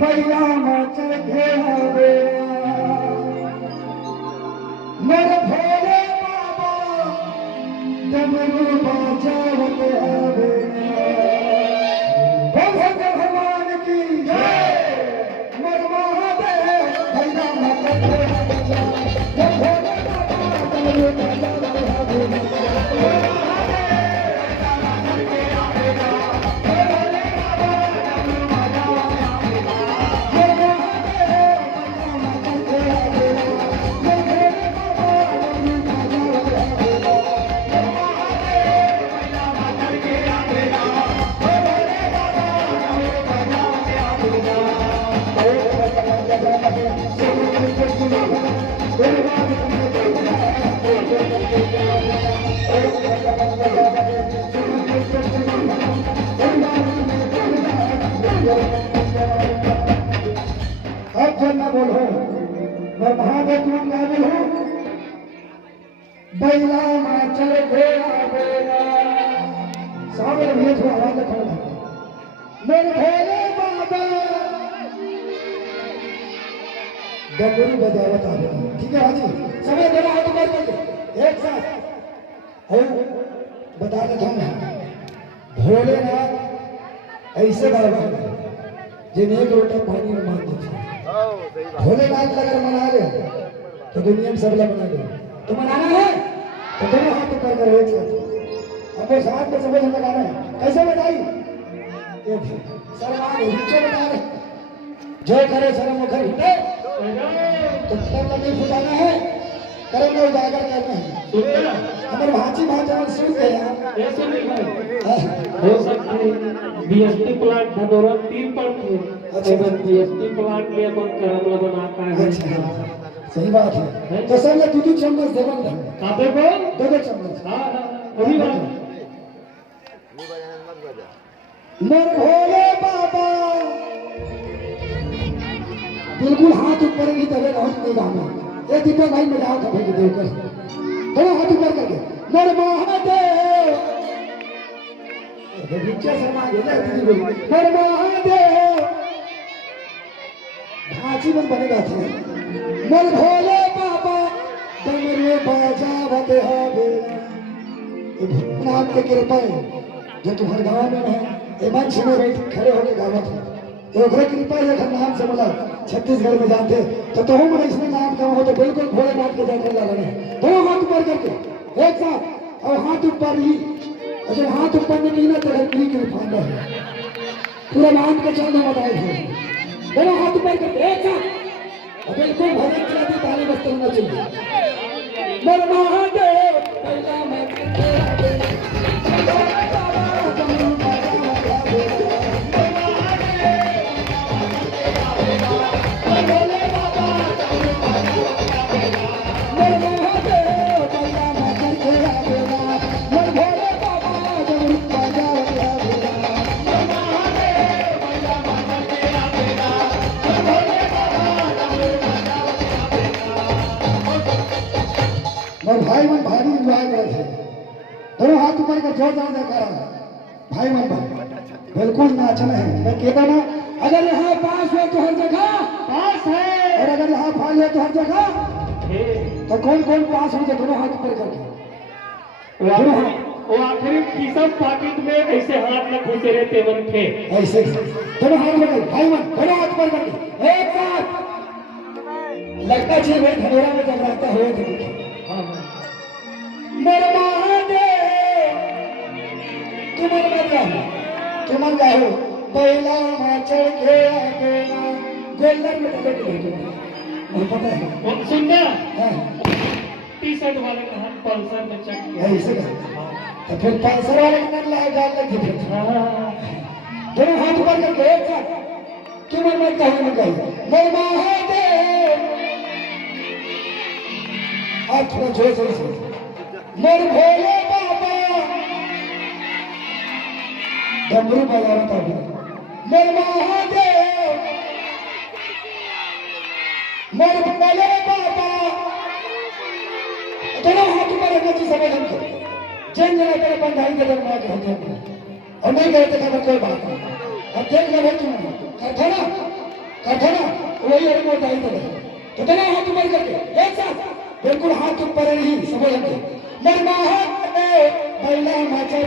भैया मचल घेरा बेड़ा मेरे भोले बाबा डमरू बजावत आवे भगवान की जय मेरे महादेव भैया मचल घेरा बेड़ा भोले बाबा डमरू बजावत आवे अब जब मैं बोलो मैं महादेव तुम क्या बोलो बैला में चल घेरा बेड़ा सामने भैया थोड़ा आवाज रखो मेरे भोले बाबा डमरू बजावत आ रहे ठीक है हाजी समय देना हाथ ऊपर करके एक साथ हो बता देता हूँ भोलेनाथ ऐसे बाबा जिन्हें एक लोटा पानी में मान देते भोलेनाथ अगर मना ले तो दुनिया में सब लोग मना ले तो मनाना है तो दोनों हाथ ऊपर करो एक साथ अपने साथ में समझ लगाना है कैसे बताई सर नीचे बता रहे जो करे सर मुखर हिटे तो तब नहीं फुटाना है कर्म में उजागर करना है हमारे भांची भांजा सुन गए हो सकते बीएसटी प्लांट धनोरा 3 पर थे अच्छा बीएसटी प्लांट में अपन कर्म बनाता है सही बात है तो सर ने दूध चम्मच देवन था कापे को दो चम्मच हां वही बात मेरे भोले बाबा बिल्कुल हाथ ऊपर ही तबे बहुत नहीं गाना ये दीपक भाई मजाक था भाई देवकर दोनों हाथ ऊपर करके मेरे महादेव नीचे शर्मा गया दीदी बोली मेरे महादेव भाजी में बनेगा था मेरे भोले बाबा डमरू बजावत आवे भूतनाथ की कृपा जो तुम्हारे गांव में है ये मंच में बैठ खड़े होके गावत है तो ओकरे कृपा है नाम से बोला छत्तीसगढ़ में जाते तो तुम इसमें नाम कहो हो तो बिल्कुल भोलेनाथ के जाकर लगाने दोनों हाथ ऊपर करके एक साथ और हाथ ऊपर ही और जब हाथ ऊपर में नहीं ना तो लकड़ी की फांदा है पूरा नाम के चलना बताए थे दोनों हाथ ऊपर करके एक साथ और बिल्कुल भजन चलाते ताली बजते होना चाहिए मेरे महादेव पहला मैं भाई मन भारी इंजॉय कर रहे दोनों हाथ ऊपर कर जोर जोर देखा भाई मन भाई बिल्कुल नाचना है मैं कहता ना अगर यहाँ पास है तो हर जगह पास है और अगर यहाँ फाल है तो हर जगह तो कौन कौन पास हो दोनों हाथ ऊपर करके वो आखिरी किसम पाकिट में ऐसे हाथ में घुसे रहते मन के ऐसे दोनों हाथ ऊपर भाई मन दोनों हाथ ऊपर करके एक साथ लगता है भाई धनोरा में जब रहता हो मेरे महादेव तुम गाओ पहला माचल के बेड़ा गोल्डन में पकड़ के पता है सुनना टी-शर्ट वाले का हाथ पल्सर में चक ऐसे तो फिर पल्सर वाले का नाम लाए डाल लग फिर दोनों हाथ ऊपर करके एक साथ तुम मत कहो मत कहो मेरे महादेव आप थोड़ा जोर से मेरे भोले बाबा डमरू बजावत आवे मेरे महादेव मेरे भोले बाबा दोनों हाथ ऊपर रखना चाहिए समझ हमको जन जना तेरे बंधाई के दरबार के होते हैं और नहीं कहते कि कोई बात नहीं अब देख ले भाई तुम करता ना करते ना वही अरे मोटा ही है तो दोनों हाथ ऊपर करके एक साथ बिल्कुल हाथ ऊपर ही सब लगे मरना है बैला मचे